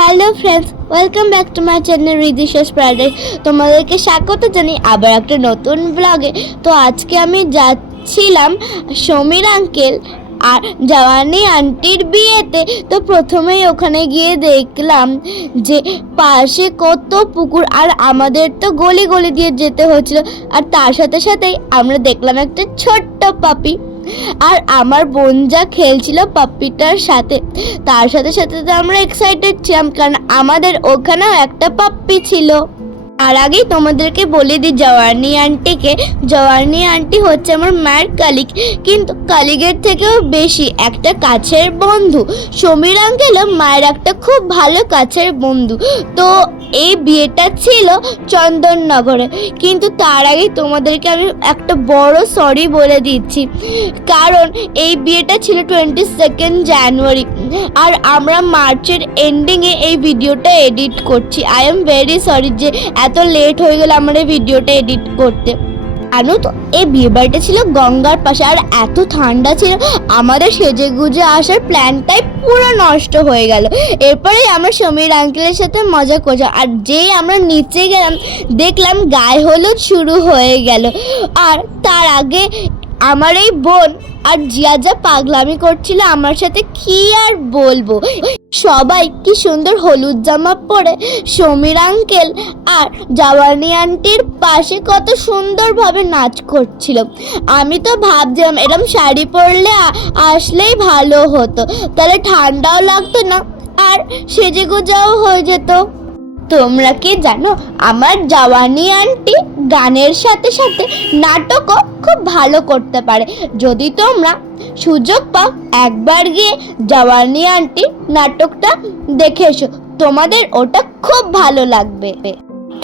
Hello friends, welcome back to my channel Ridisha's paradise. তোমাদেরকে স্বাগত জানাই আবার একটা নতুন ব্লগে। তো আজকে আমি যাচ্ছিলাম সমীর আঙ্কেল আর জওয়ানি আন্টির বিয়েতে। তো প্রথমেই ওখানে গিয়ে দেখলাম যে পাশে কত পুকুর, আর আমাদের তো গলি গলি দিয়ে যেতে হচ্ছিল। আর তার সাথে সাথেই আমরা দেখলাম একটা ছোট্ট পাপি, আর আমার বোন যা খেলছিল পাপ্পিটার সাথে, তার সাথে সাথে তো আমরা এক্সাইটেড ছিলাম, কারণ আমাদের ওখানেও একটা পাপ্পি ছিল। আর আগেই তোমাদেরকে বলে দিই জওয়ানি আন্টিকে, জওয়ানি আন্টি হচ্ছে আমার মায়ের কালিগ, কিন্তু কালিগের থেকেও বেশি একটা কাছের বন্ধু। সমীর আঙ্কেলও মায়ের একটা খুব ভালো কাছের বন্ধু। তো এই বিয়েটা ছিল চন্দননগরে, কিন্তু তার আগে তোমাদেরকে আমি একটা বড় সরি বলে দিচ্ছি, কারণ এই বিয়েটা ছিল 22 জানুয়ারি, আর আমরা মার্চের এন্ডিংয়ে এই ভিডিওটা এডিট করছি। আই এম ভেরি সরি যে এত লেট হয়ে গেল আমার এই ভিডিওটা এডিট করতে। জানো তো, এই বিয়ে বাড়িটা ছিল গঙ্গার পাশে, আর এত ঠান্ডা ছিল আমাদের সেজে গুজে আসার প্ল্যানটাই পুরো নষ্ট হয়ে গেল। এরপরে আমরা সমীর আঙ্কেলের সাথে মজা করছিলাম, আর যেই আমরা নিচে গেলাম দেখলাম গায়ে হলুদ শুরু হয়ে গেল। আর তার আগে আমার এই বোন আর জিয়া যা পাগলামি করছিল আমার সাথে, কি আর বলবো। সবাই কি সুন্দর হলুদ জামা পরে সমীর আঙ্কেল আর জওয়ানি আন্টির পাশে কত সুন্দরভাবে নাচ করছিল। আমি তো ভাবছিলাম এরকম শাড়ি পরলে আসলেই ভালো হতো, তাহলে ঠান্ডাও লাগতো না আর সেজে গুজাও হয়ে যেত। তোমরা কি জানো, আমার জওয়ানি আন্টি গানের সাথে সাথে নাটকও খুব ভালো করতে পারে। যদি তোমরা সুযোগ পাও একবার গিয়ে জওয়ানি আন্টি নাটকটা দেখে এসো, তোমাদের ওটা খুব ভালো লাগবে।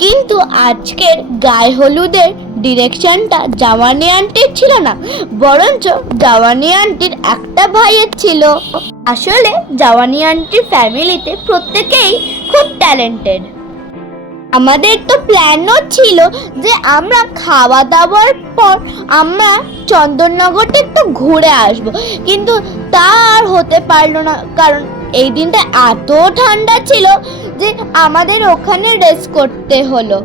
কিন্তু আজকের গায়ে হলুদের ডিরেকশনটা জওয়ানি আন্টির ছিল না, বরঞ্চ জওয়ানি আন্টির একটা ভাইয়ের ছিল। আসলে জওয়ানি আন্টির ফ্যামিলিতে প্রত্যেকেই খুব ট্যালেন্টেড। আমাদের তো প্ল্যানও ছিল যে আমরা খাওয়া দাওয়ার পর আমরা চন্দননগরটা একটু ঘুরে আসব, কিন্তু তা আর হতে পারলো না, কারণ এই দিনটা এত ঠান্ডা ছিল যে আমাদের ওখানে রেস্ট করতে হলো।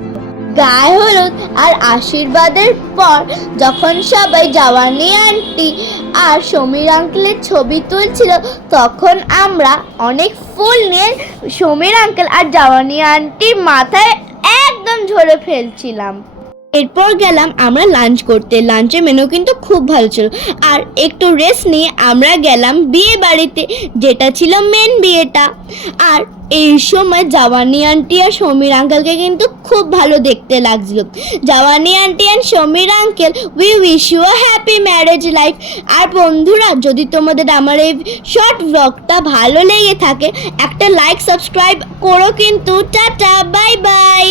গায়ে হলুদ আর আশীর্বাদের পর যখন সবাই জওয়ানি আন্টি আর সমীর আঙ্কেলের ছবি তুলছিল, তখন আমরা অনেক ফুল নিয়ে সমীর আঙ্কেল আর জওয়ানি আন্টির মাথায় একদম ঝরে ফেলছিলাম। এরপর গেলাম আমরা লাঞ্চ করতে। লাঞ্চের মেনু কিন্তু খুব ভালো ছিল, আর একটু রেস্ট নিয়ে আমরা গেলাম বিয়ে বাড়িতে, যেটা ছিল মেন বিয়েটা। আর এই সময় জওয়ানি আন্টি আর সমীর আঙ্কেলকে কিন্তু খুব ভালো দেখতে লাগছিল। Jawani aunty and Samir uncle, we wish you a happy marriage life. আর বন্ধুরা, যদি তোমাদের আমার এই শর্ট ব্লগটা ভালো লেগে থাকে, একটা লাইক সাবস্ক্রাইব করো কিন্তু। Tata, bye bye.